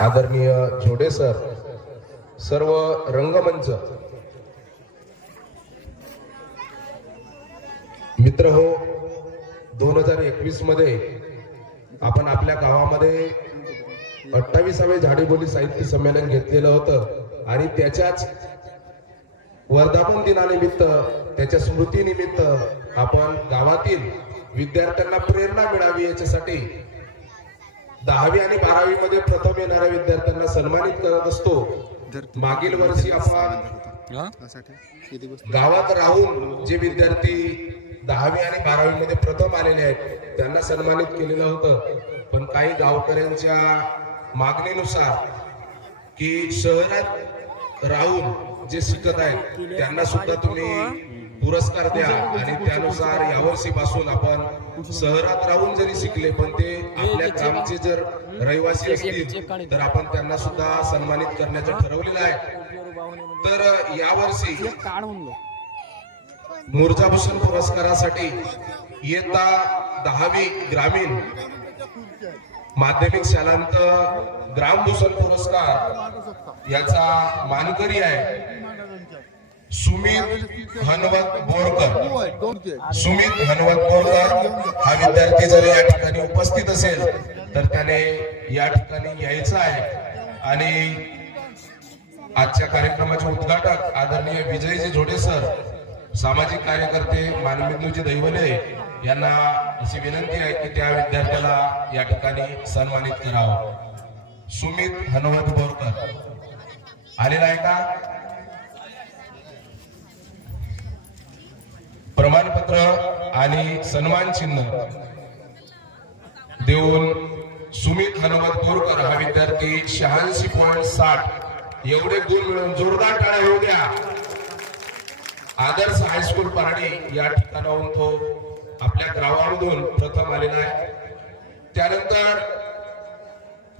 आदरणीय झोडे सर सर्व रंगमंच. मित्र हो दोन हजार एकवीसमध्ये आपण आपल्या गावामध्ये अठ्ठावीसावे झाडीबोली साहित्य संमेलन घेतलेलं होतं आणि त्याच्याच वर्धापन दिनानिमित्त त्याच्या स्मृतीनिमित्त आपण गावातील विद्यार्थ्यांना प्रेरणा मिळावी याच्यासाठी दहावी आणि बारावी मध्ये प्रथम येणाऱ्या विद्यार्थ्यांना सन्मानित करत असतो. मागील वर्षी आपण गावात राहून जे विद्यार्थी दहावी आणि बारावी मध्ये प्रथम आलेले आहेत त्यांना सन्मानित केलेलं होतं. पण काही गावकऱ्यांच्या मागणीनुसार की शहरात राहून जे शिकत आहेत त्यांना सुद्धा तुम्ही पुरस्कार द्या. आणि त्यानुसार यावर्षी पासून आपण शहरात राहून जरी शिकले पण ते आपल्या ग्रामचे जर रहिवासी असतील तर आपण त्यांना सुद्धा सन्मानित करण्याचं ठरवलेलं आहे. तर यावर्षी मुर्जाभूषण पुरस्कारासाठी इयत्ता दहावी ग्रामीण माध्यमिक शालांत ग्रामभूषण पुरस्कार याचा मानकरी आहे सुमित हनवत बोरकर. सुमित हनवत बोरकर हा विद्यार्थी जर या ठिकाणी उपस्थित असेल तर त्याने या ठिकाणी यायचं आहे. आणि आजच्या कार्यक्रमाचे उद्घाटक आदरणीय विजयजी झोडे सर सामाजिक कार्यकर्ते मानविंदूजी दैवले यांना अशी विनंती आहे की त्या विद्यार्थ्याला या ठिकाणी सन्मानित करावं. सुमित हनुमत बोरकर. आलेला आहे का? प्रमाणपत्र आणि सन्मान चिन्ह देऊन सुमित हनुमत बोरकर हा विद्यार्थी शहाऐंशी पॉईंट साठ. एवढे गुण मिळून जोरदार टाळा येऊ द्या. आदर्श हायस्कूल पराडी या ठिकाणाहून तो आपल्या गावामधून प्रथम आलेला आहे त्यानंतर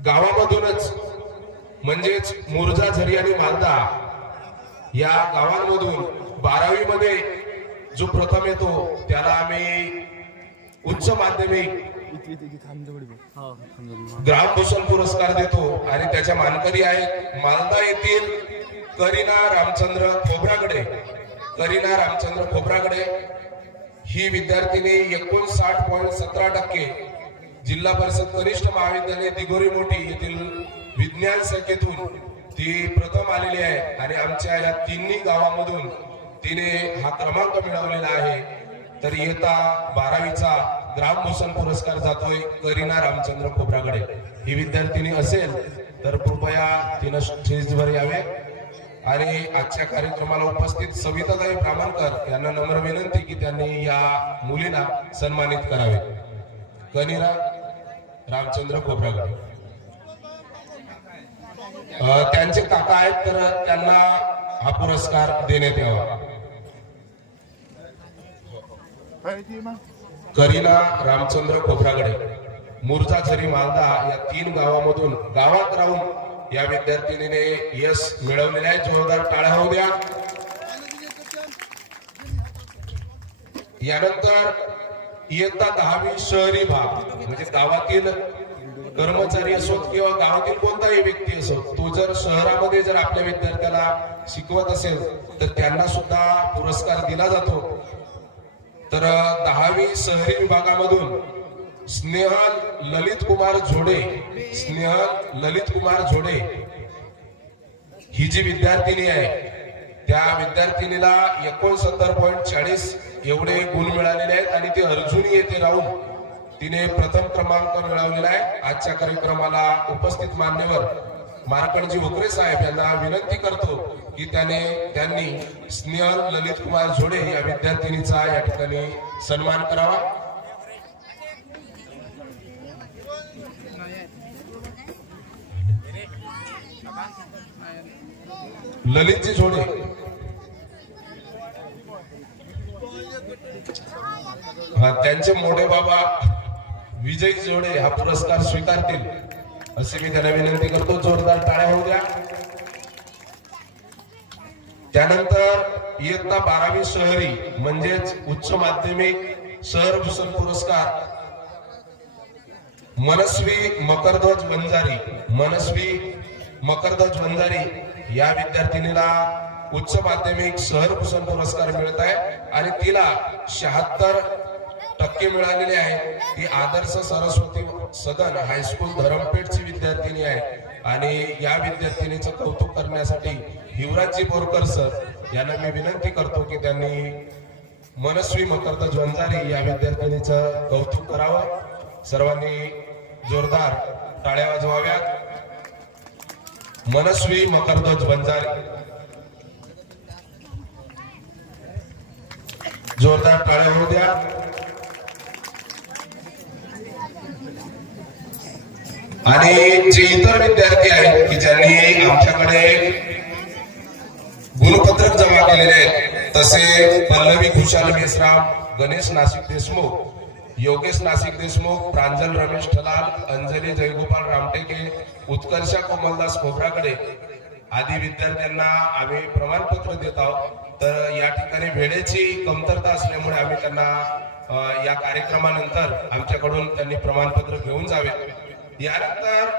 गावामधूनच म्हणजेच मोर्जा झरी आणि मालदा या गावांमधून बारावी मध्ये जो प्रथम येतो त्याला आम्ही उच्च माध्यमिक ग्रामभूषण पुरस्कार देतो आणि त्याच्या मानकरी आहेत मालदा येथील करीना रामचंद्र खोबरागडे. करीना रामचंद्र खोबरागडे. ही विद्यार्थिनी एकोणसाठ पॉईंट सतरा टक्के जिल्हा परिषद कनिष्ठ महाविद्यालय दिगोरी मोठी येथील विज्ञान संख्येतून ती प्रथम आलेली आहे. आणि आमच्या या तिन्ही गावामधून तिने हा क्रमांक मिळवलेला आहे. तर येता बारावीचा ग्रामभूषण पुरस्कार जातोय करीना रामचंद्र खोबरागडे. ही विद्यार्थिनी असेल तर कृपया तिनं स्टेजवर यावे. आणि आजच्या कार्यक्रमाला उपस्थित सविताताई ब्राह्मणकर यांना नम्र विनंती की त्यांनी या मुलीला सन्मानित करावे. कनिरा रामचंद्र खोबरागडे त्यांचे काका आहेत तर त्यांना हा पुरस्कार देण्यात यावा. करीना रामचंद्र खोबरागडे मुर्जा झरी मालदा या तीन गावामधून गावात राहून या विद्यार्थिनीने यश मिळवलेले आहे. जोरदार टाळ्या होऊ द्या. यानंतर इयत्ता दहावी शहरी भाग म्हणजे गावातील कर्मचारी असोत किंवा गावातील कोणताही व्यक्ती असो तो जर शहरामध्ये जर आपल्या विद्यार्थ्याला शिकवत असेल तर त्यांना सुद्धा पुरस्कार दिला जातो. तर दहावी शहरी विभागामधून स्नेहल ललित कुमार झोडे स्नेहल ललित कुमार झोडे ही जी विद्यार्थिनी आहे त्या विद्यार्थिनीला एकोणसत्तर पॉईंट चाळीस एवढे गुण मिळालेले आहेत आणि ती अर्जुनी येथे राहून तिने प्रथम क्रमांक मिळवलेला आहे. आजच्या कार्यक्रमाला उपस्थित मान्यवर मार्कणजी वकरे साहेब यांना विनंती करतो की त्याने त्यांनी स्नेहल ललित कुमार झोडे या विद्यार्थिनीचा या ठिकाणी सन्मान करावा. ललितजी झोडे हा त्यांचे मोठे बाबा विजय जोडे हा पुरस्कार स्वीकारतील असे मी त्यांना विनंती करतो. जोरदार टाळ्या होऊ द्या. त्यानंतर इयत्ता बारावी शहरी म्हणजेच उच्च माध्यमिक शहर भूषण पुरस्कार. मनस्वी मकरध्वज वंजारी मनस्वी मकरध्वज वंजारी या विद्यार्थिनीला उच्च माध्यमिक शहर भूषण पुरस्कार मिळत आहे आणि तिला शहात्तर टक्के मिळालेले आहे ती आदर्श सरस्वती सदन हायस्कूल धरमपेठची विद्यार्थिनी आहे. आणि या विद्यार्थिनीचं कौतुक करण्यासाठी युवराजजी बोरकर सर यांना मी विनंती करतो की त्यांनी मनस्वी मकरता ज्वंजारी या विद्यार्थिनीचं कौतुक करावं. सर्वांनी जोरदार टाळ्या वाजवाव्यात. मनस्वी मकरध्वज ज्वंजारी जोरदार टाळ्या होऊ द्या. आणि जे इतर विद्यार्थी आहेत की ज्यांनी आमच्याकडे गुणपत्रक जमा केलेले आहेत तसे पल्लवी खुशाल मेसराम गणेश नाशिक देशमुख योगेश नाशिक देशमुख प्रांजल रमेश ठलाल अंजली जयगोपाल रामटेके उत्कर्षा कोमलदास खोबराकडे आदी विद्यार्थ्यांना आम्ही प्रमाणपत्र देत आहोत. तर या ठिकाणी वेळेची कमतरता असल्यामुळे आम्ही त्यांना या कार्यक्रमानंतर आमच्याकडून त्यांनी प्रमाणपत्र घेऊन जावे. यानंतर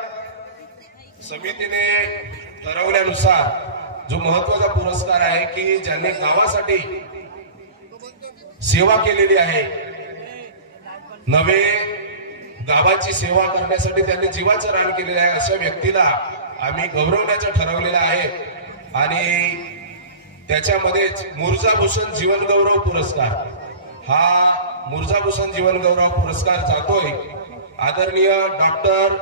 समितीने ठरवल्यानुसार जो महत्त्वाचा पुरस्कार आहे की ज्यांनी गावासाठी सेवा केलेली आहे नवे गावाची सेवा करण्यासाठी त्यांनी जीवाचं रान केलेलं आहे अशा व्यक्तीला आम्ही गौरवण्याचं ठरवलेलं आहे. आणि त्याच्यामध्येच मुर्जाभूषण जीवन गौरव पुरस्कार. हा मुर्जाभूषण जीवन गौरव पुरस्कार जातोय. आदरणीय डॉक्टर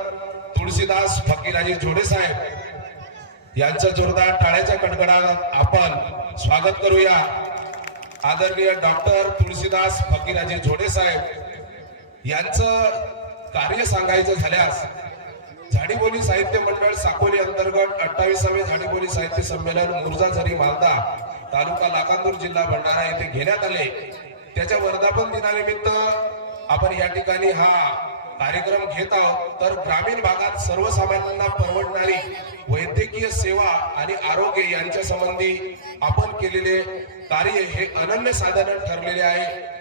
तुळशीदास फकीराजी जोडे साहेब. यांचं जोरदार टाळ्याच्या कडकडात आपण स्वागत करूया. आदरणीय डॉक्टर तुळशीदास फकीराजी जोडे साहेब. यांचं कार्य सांगायचं झाल्यास झाडीबोली साहित्य मंडळ साकोली अंतर्गत अठ्ठावीसावे झाडीबोली साहित्य संमेलन मुर्जा झरी मालदा तालुका लाखांदूर जिल्हा भंडारा येथे घेण्यात आले. त्याच्या वर्धापन दिनानिमित्त आपण या ठिकाणी हा कार्यक्रम घेत आहोत. तर ग्रामीण भागात सर्वसामान्यांना परवडणारी वैद्यकीय सेवा आणि आरोग्य यांच्या संबंधी आपण केलेले कार्य हे अनन्य साधारण ठरलेले आहे.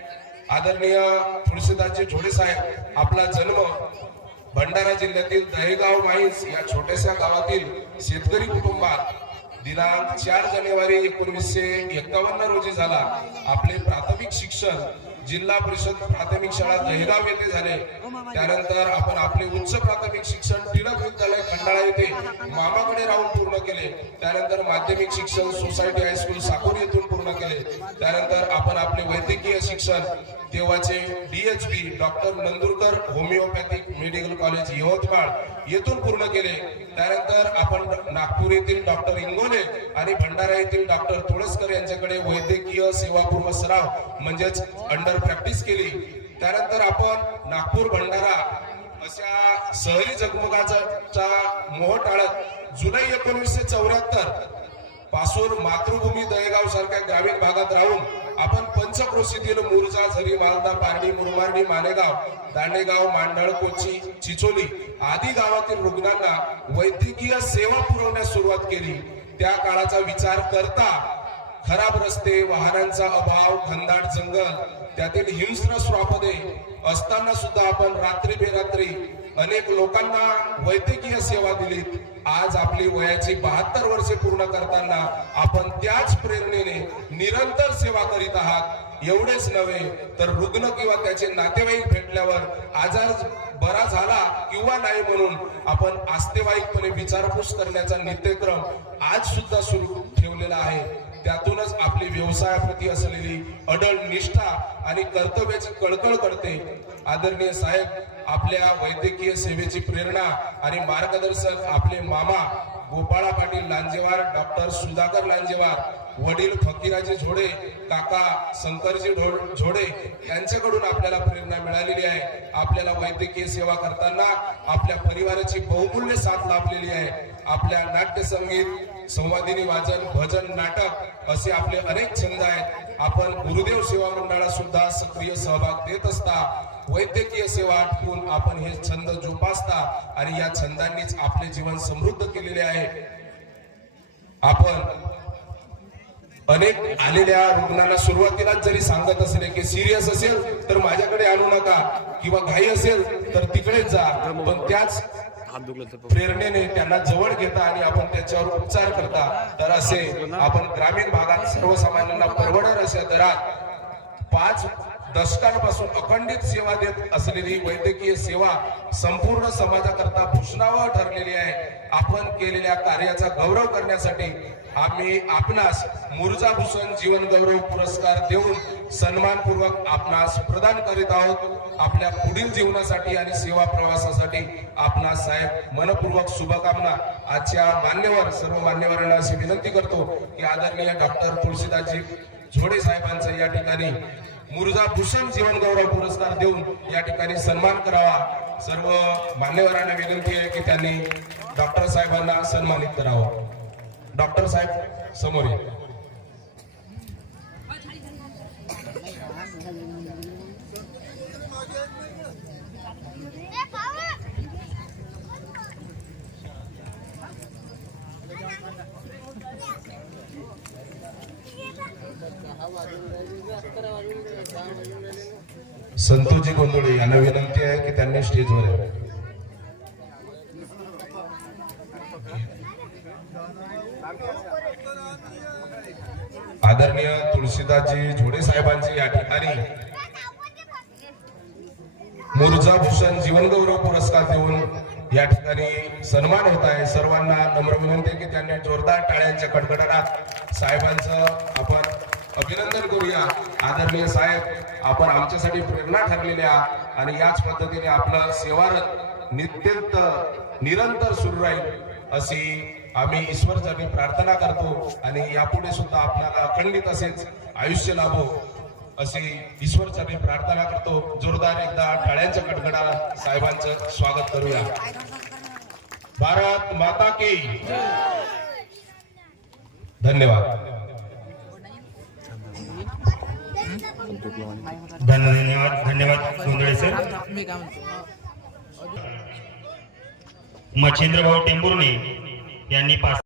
आदरणीय तुळशीदासजी झोडे साहेब आपला जन्म भंडारा जिल्ह्यातील दहेगाव माईस या छोट्याशा गावातील शेतकरी कुटुंबात दिनांक चार जानेवारी एकोणीसशे एकावन्न रोजी झाला. आपले प्राथमिक शिक्षण जिल्हा परिषद प्राथमिक शाळा दहेगाव येथे झाले. त्यानंतर आपण आपले उच्च प्राथमिक शिक्षण टिळक विद्यालय खंडाळा येथे मामाकडे राहून पूर्ण केले. त्यानंतर माध्यमिक शिक्षण सोसायटी हायस्कूल साकोरी येथून पूर्ण केले. त्यानंतर आपण आपले वैद्यकीय शिक्षण तेव्हाचे DHB doctor Nandurkar homoeopathic medical college Yavatmal येथून पूर्ण केले. त्यानंतर आपण नागपूर येथील डॉक्टर इंगोले आणि भंडारा येथील डॉक्टर तुळसकर यांच्याकडे वैद्यकीय सेवापूर्व सराव म्हणजेच अंडर प्रॅक्टिस केली त्यानंतर आपण नागपूर भंडारा अशा शहरी जगमगाचा मोह टाळत जुलै एकोणीसशे चौऱ्याहत्तरपासून मातृभूमी दहेगाव सारख्या ग्रामीण भागात राहून आपण पंचक्रोशीतील मुरजा झरी मालदा पारडी मुरमारडी मानेगाव दांडेगाव मांडळ कोची चिचोली आदी गावातील रुग्णांना वैद्यकीय सेवा पुरवण्यास सुरुवात केली. त्या काळाचा विचार करता खराब रस्ते वाहनांचा अभाव घनदाट जंगल त्यातील हिंस्र स्वापदे असताना सुद्धा आपण रात्री बेरात्री अनेक लोकांना वैद्यकीय सेवा दिलीत. आज आपली वयाची बहात्तर वर्षे पूर्ण करताना आपण त्याच प्रेरणेने निरंतर सेवा करीत आहात. एवढेच नव्हे तर रुग्ण किंवा त्याचे नातेवाईक भेटल्यावर आजार बरा झाला किंवा नाही म्हणून आपण आस्तेवाईकपणे विचारपूस करण्याचा नित्यक्रम आज सुद्धा सुरू ठेवलेला आहे. त्यातूनच आपली व्यवसायाप्रती असलेली अडळ निष्ठा आणि कर्तव्याची कळकळ करते. आदरणीय साहेब आपल्या वैद्यकीय सेवेची प्रेरणा आणि मार्गदर्शक आपले मामा गोपाळा पाटील लांजेवार डॉक्टर सुधाकर लांजेवार वडील फकीराजी झोडे काका शंकरजी ढो- झोडे यांच्याकडून आपल्याला प्रेरणा मिळालेली आहे. आपल्याला वैद्यकीय सेवा करताना आपल्या परिवाराची बहुमूल्य साथ लाभलेली आहे. आपल्या नाट्य संगीत संवादिनी वाचन भजन नाटक असे आपले अनेक छंद आहेत. आपण गुरुदेव सेवा मंडळात सुद्धा सक्रिय सहभाग देत असता. वैद्यकीय सेवा आटपून आपण हे छंद जोपासता आणि या छंदांनीच आपले जीवन समृद्ध केलेले आहे. आपण अनेक आलेल्या रुग्णांना सुरुवातीला जरी सांगत असले की सिरियस असेल तर माझ्याकडे आणू नका किंवा घाई असेल तर तिकडेच जा. पण त्याच हात दुखलं तर प्रेरणेने त्यांना जवळ घेता आणि आपण त्याच्यावर उपचार करता. तर असे आपण ग्रामीण भागात सर्वसामान्यांना परवडर अशा दरात पाच दशकांपासून अखंडित सेवा देत असलेली वैद्यकीय सेवा संपूर्ण समाजाकरता भूषणावह ठरलेली आहे. आपण केलेल्या कार्याचा गौरव करण्यासाठी आम्ही आपणास मुर्जा भूषण जीवन गौरव पुरस्कार देऊन सन्मानपूर्वक आपणास प्रदान करीत आहोत. आपल्या पुढील जीवनासाठी आणि सेवा प्रवासासाठी आपणास साहेब मनपूर्वक शुभकामना. आजच्या मान्यवर सर्व मान्यवरांना अशी विनंती करतो की आदरणीय डॉक्टर तुळशीदासजी झोडे साहेबांचं या ठिकाणी मुर्जा भूषण जीवन गौरव पुरस्कार देऊन या ठिकाणी सन्मान करावा. सर्व मान्यवरांना विनंती आहे की त्यांनी डॉक्टर साहेबांना सन्मानित करावं. डॉक्टर साहेब समोर या. संतोजी गोंधळे यांना विनंती आहे की त्यांनी स्टेजवर यावं. आदरणीय तुळशीदासजी झोडे साहेबांची या ठिकाणी मुर्जा भूषण जीवनगौरव पुरस्कार देऊन या ठिकाणी सन्मान होत आहे सर्वांना नम्र विनंती की त्यांनी जोरदार टाळ्यांच्या कडकडाटात साहेबांचं आपण अभिनंदन करूया. आदरणीय साहेब आपण आमच्यासाठी प्रेरणा ठरलेल्या आणि याच पद्धतीने आपलं सेवारत नित्यंत निरंतर सुरू राहील अशी आम्ही ईश्वरचरणी प्रार्थना करतो आणि यापुढे सुद्धा आपल्याला अखंडित असेच आयुष्य लाभो अशी ईश्वरचरणी प्रार्थना करतो. जोरदार एकदा टाळ्यांच्या कडकडात साहेबांचं स्वागत करूया. भारत माता की धन्यवाद. धन्यवाद धन्यवाद. सोंदळे सर मी भाऊ मच्छिंद्रभाऊ टेंभुर्णे यांनी पाच